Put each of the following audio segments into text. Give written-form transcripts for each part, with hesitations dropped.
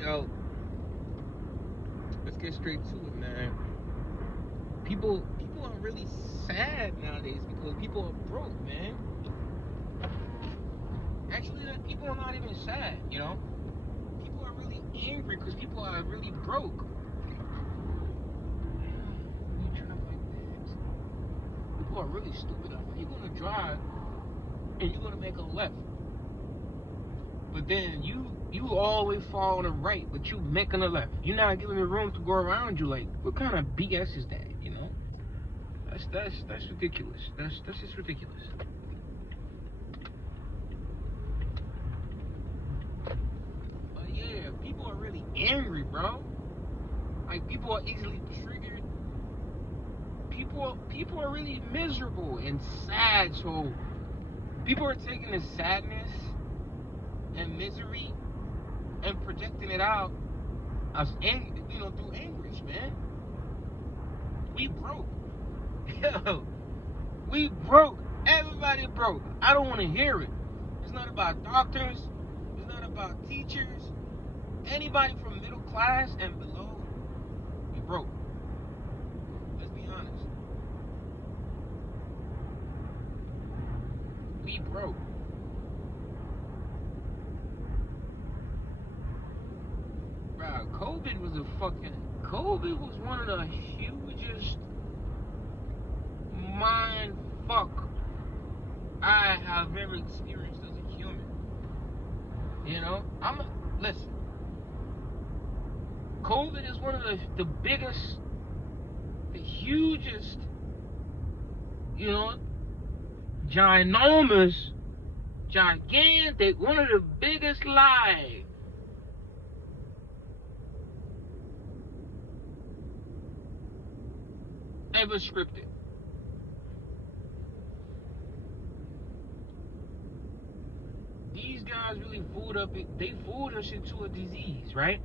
Yo, let's get straight to it, man. People are really sad nowadays because people are broke, man. Actually, people are not even sad, you know. People are really angry because people are really broke. People are really stupid out there. You're gonna drive and you're gonna make a left, but then you always fall on the right, but you making a left. You're not giving me room to go around you. Like, what kind of BS is that? You know, that's ridiculous. That's just ridiculous. But yeah, people are really angry, bro. Like, people are easily triggered. People are really miserable and sad. So people are taking the sadness and misery and projecting it out as through anguish, man. We broke. Yo, we broke. Everybody broke. I don't want to hear it. It's not about doctors. It's not about teachers. Anybody from middle class and below, we broke. Let's be honest. We broke. Bro, COVID was one of the hugest mind fuck I have ever experienced as a human. You know, listen. COVID is one of the biggest, the hugest, you know, ginormous, gigantic, one of the biggest lies ever scripted. These guys really they fooled us into a disease, right?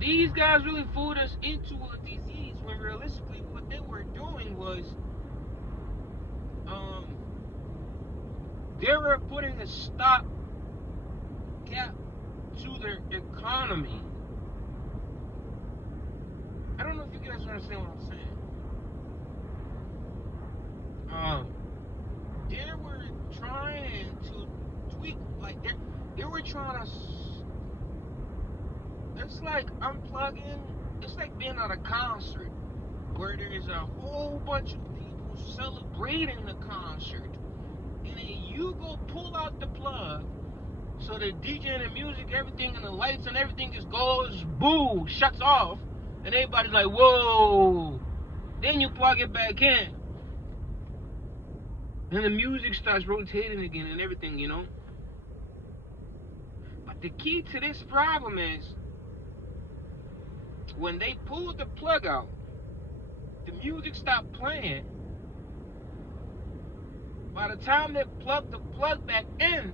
These guys really fooled us into a disease when realistically what they were doing was they were putting a stop gap to their economy. I don't know if you guys understand what I'm saying. They were trying to tweak, like they were trying to. It's like unplugging. It's like being at a concert where there's a whole bunch of people celebrating the concert, and then you go pull out the plug, so the DJ and the music, everything, and the lights and everything just goes boo, shuts off, and everybody's like, whoa. Then you plug it back in, and the music starts rotating again and everything, you know. But the key to this problem is when they pulled the plug out, the music stopped playing. By the time they plugged the plug back in,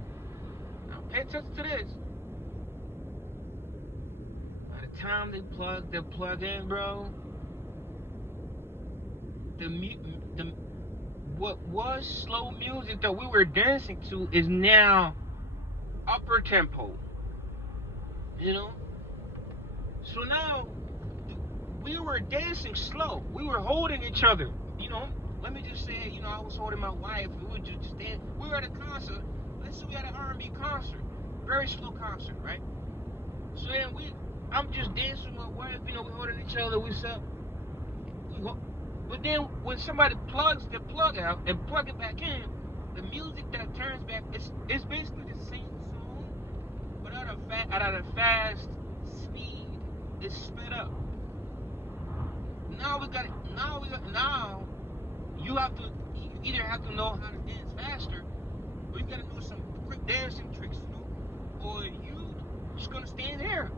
now pay attention to this. By the time they plugged the plug in, bro, the what was slow music that we were dancing to is now upper tempo. You know? So now we were dancing slow. We were holding each other. You know, let me just say, I was holding my wife. We were just dancing. We were at a concert. Let's say we had an R&B concert. Very slow concert, right? So then I'm just dancing with my wife. We're holding each other. But then when somebody plugs the plug out and plug it back in, the music that turns back, it's basically the same song, but at a fast speed. It's sped up. Now you either have to know how to dance faster, or you gotta know some quick dancing tricks, or you just gonna stand there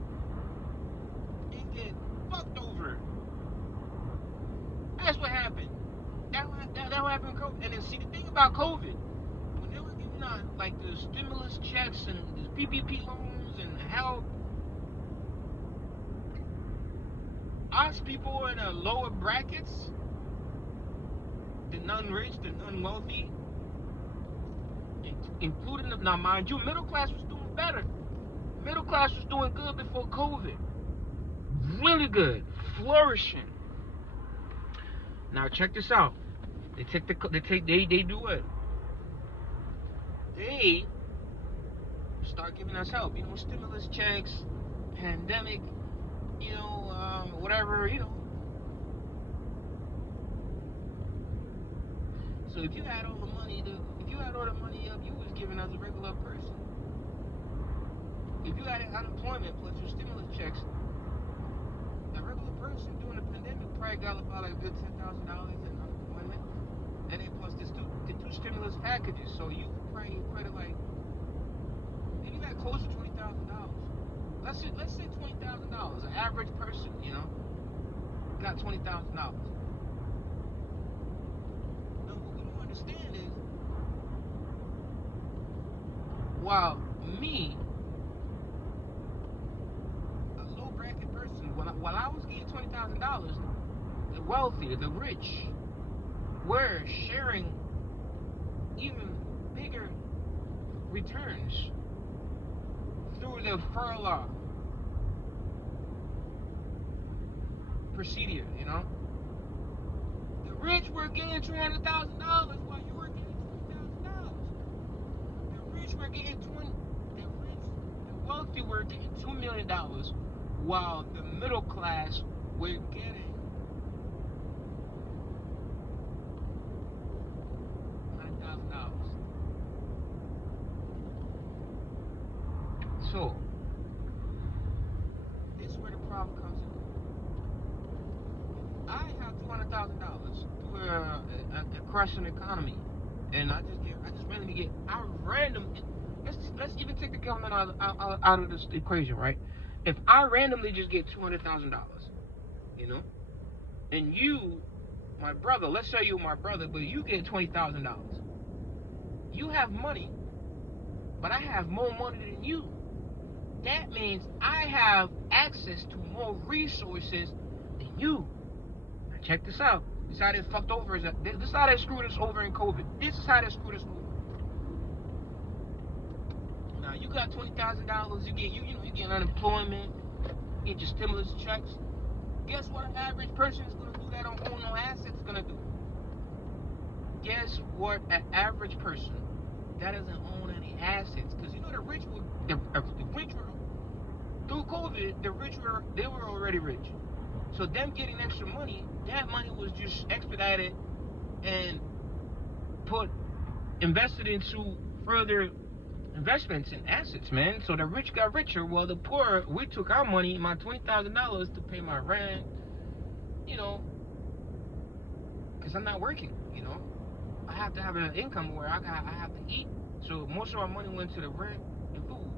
and get fucked over. That's what happened. That happened. And then see, the thing about COVID, when they were giving out like the stimulus checks and the PPP loans and help, us people in the lower brackets, the non-rich, the non-wealthy, including now mind you, middle class was doing better. Middle class was doing good before COVID. Really good. Flourishing. Now check this out. They do what? They start giving us help. Stimulus checks, pandemic, whatever, So if you had all the money up, you was giving us a regular person. If you had unemployment plus your stimulus checks, a regular person during the pandemic probably got about like a good $10,000 in unemployment, and then plus the two stimulus packages. So you probably credit like maybe got close to $20,000. Let's say $20,000. An average person, got $20,000. Now what we don't understand is, while me, a low bracket person, while I was getting $20,000, the wealthy, the rich, were sharing even bigger returns through the furlough procedure. The rich were getting $200,000 while you were getting $20,000. The rich were getting the wealthy were getting $2 million, while the middle class were getting $100,000. So this is where the problem comes in. I have $200,000 through a crashing economy, and I just randomly get. Let's even take the government out of this equation, right? If I randomly just get $200,000, and you, my brother, let's say you're my brother, but you get $20,000. You have money, but I have more money than you. That means I have access to more resources than you. Now check this out. This is how they fucked over. This is how they screwed us over in COVID. This is how they screwed us over. Now you got $20,000. You get unemployment. You get your stimulus checks. Guess what an average person is gonna do that don't own no assets gonna do? Guess what an average person that doesn't own any assets? Because the rich were through COVID. They were already rich. So them getting extra money, that money was just expedited and invested into further investments in assets, man. So the rich got richer, while the poor, we took our money, my $20,000 to pay my rent, because I'm not working, I have to have an income where I have to eat. So most of our money went to the rent and food,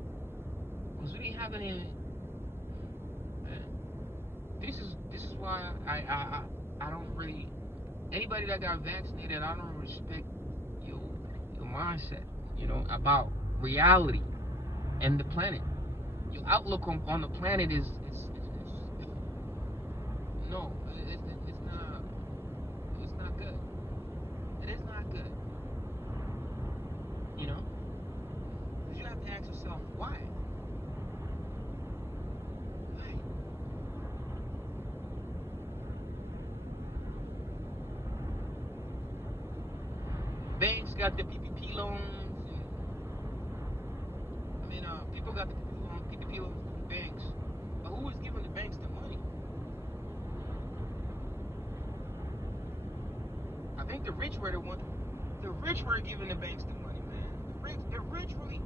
because we didn't have any. This is why I don't really, anybody that got vaccinated, I don't respect your mindset, about reality and the planet. Your outlook on the planet is no, it's not good. It is not good. Because you have to ask yourself why. Banks got the PPP loans. People got the PPP loans from the banks. But who is giving the banks the money? I think the rich were the one. The rich were giving the banks the money, man. The rich really.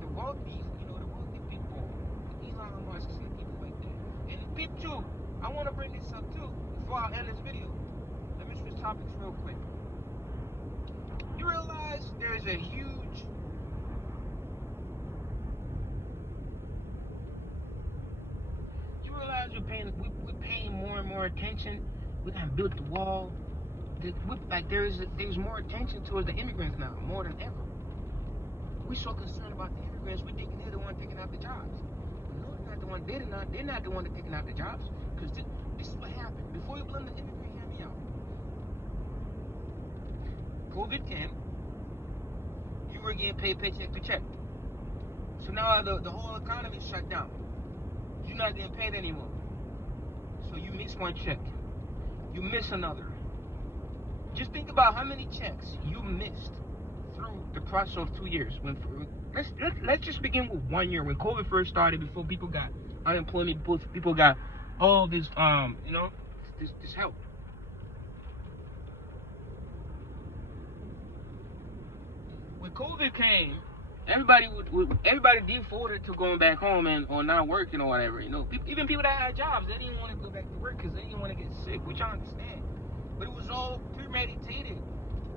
The wealthy, the wealthy people, the Elon Musk and people like that. And people too. I want to bring this up too before I end this video. Let me switch topics real quick. You realize there's a huge we're paying more and more attention. We done built the wall. There's more attention towards the immigrants now, more than ever. We're so concerned about the immigrants, we think they're the one taking out the jobs. No, they're not the one. They're not the one that's taking out the jobs. Because this is what happened. Before you blame the immigrant, hear me out. COVID came. You were getting paid paycheck to check. So now the whole economy is shut down. You're not getting paid anymore. So you miss one check. You miss another. Just think about how many checks you missed through the process of 2 years. Let's just begin with 1 year. When COVID first started, before people got unemployment, people got all this this help. When COVID came, everybody defaulted to going back home or not working or whatever. Even people that had jobs, they didn't want to go back to work because they didn't want to get sick, which I understand. But it was all premeditated,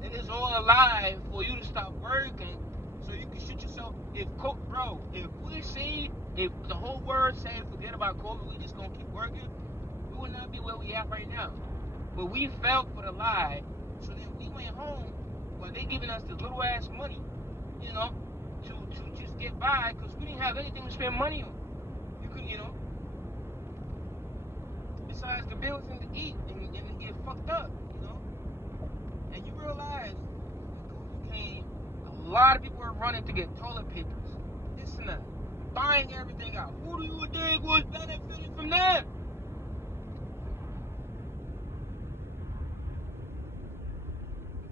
and it's all a lie for you to stop working so you can shoot yourself. If the whole world said forget about COVID, we just gonna keep working, we would not be where we at right now. But we fell for the lie, so then we went home while they giving us this little ass money, to just get by, because we didn't have anything to spend money on. You could, besides the bills and to eat and get fucked up, And you realize when COVID came, a lot of people were running to get toilet papers, this and that, buying everything out. Who do you think was benefiting from that?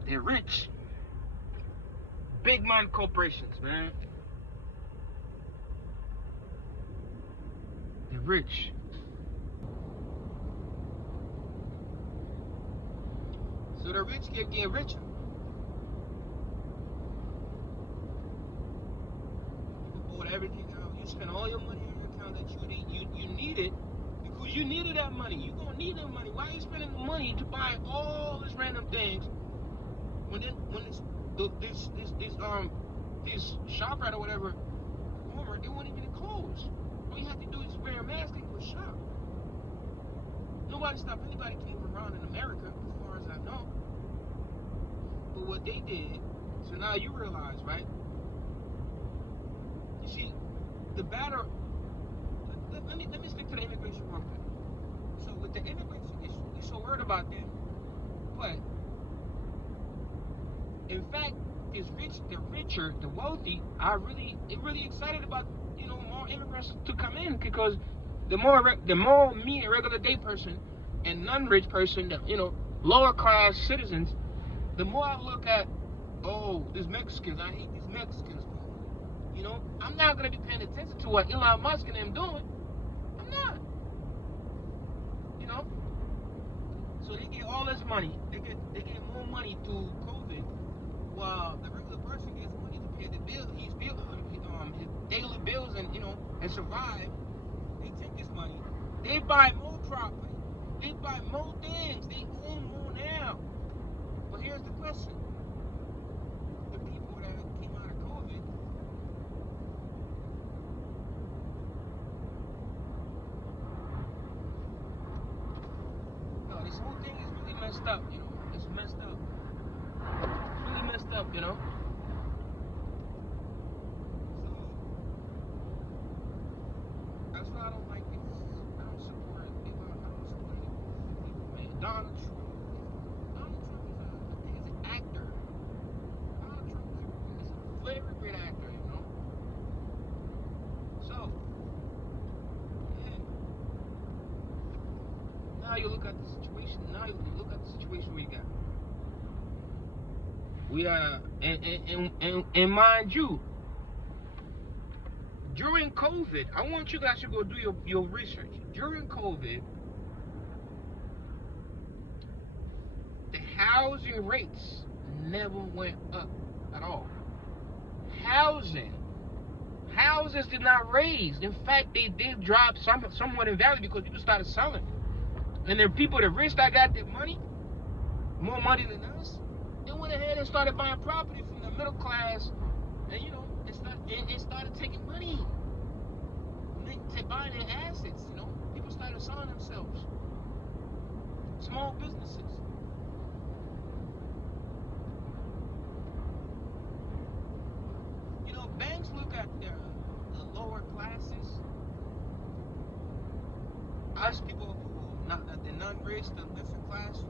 They're rich. Big man corporations, man. They're rich. So the rich keep getting richer. You bought everything out. You spent all your money on your account that you needed, because you needed that money. You're gonna need that money. Why are you spending the money to buy all these random things when this ShopRite or whatever, Walmart, they won't even close. All you have to do is wear a mask and go shop. Nobody stopped anybody from moving around in America, as far as I know. But what they did, so now you realize, right? You see, the batter. Let me stick to the immigration real quick. So with the immigration issue, we're so worried about that. But in fact, the richer, the wealthy are really excited about more immigrants to come in, because the more me, a regular day person, and non-rich person, lower class citizens, the more I look at, these Mexicans, I hate these Mexicans. I'm not gonna be paying attention to what Elon Musk and them doing. I'm not. So they get all this money. They get more money through COVID, while the regular person gets money to pay the bill, his daily bills, and survive. They take this money, they buy more property, they buy more things, they own more now. But here's the question: the people that came out of COVID, this whole thing is really messed up. It's messed up. It's really messed up. So that's why I don't like it. I don't support people. I don't support people, man. Donald Trump is an actor. Donald Trump is a very great actor, So, yeah. Now you look at the situation. We got. We are, and mind you, during COVID, I want you guys to go do your research. During COVID, the housing rates never went up at all. Houses did not raise. In fact, they did drop somewhat in value, because people started selling. And then people, the rich that got their money, more money than us, they went ahead and started buying property from the middle class, and it started taking money to buy their assets. People started selling themselves. Small businesses. Banks look at the lower classes, us people who the non-rich, the lesser class,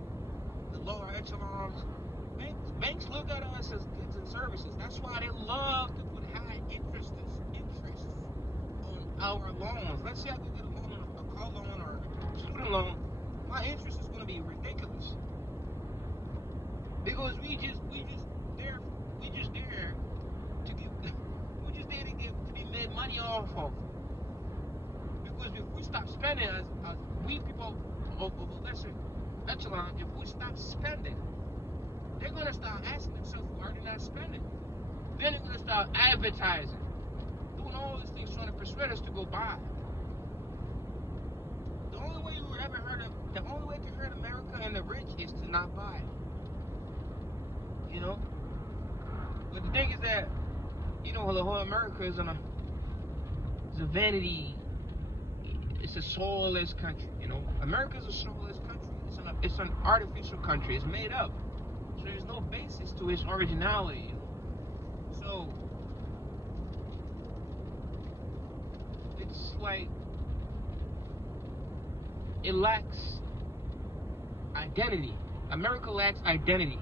the lower echelons. Banks look at us as goods and services. That's why they love to put high interest our loans. Let's say I go get a loan, a car loan or a student loan, my interest is going to be ridiculous because we just there to get we just there to be made money off of. Because if we stop spending, as we people of a lesser echelon, if we stop spending, they're gonna start asking themselves why they're not spending. Then they're gonna start advertising, doing all these things, trying to persuade us to go buy. The only way to hurt America and the rich is to not buy. You know? But the thing is that, the whole America is a vanity. It's a soulless country. America is a soulless country. It's an artificial country. It's made up. So there's no basis to its originality. So it's like it lacks identity. America lacks identity.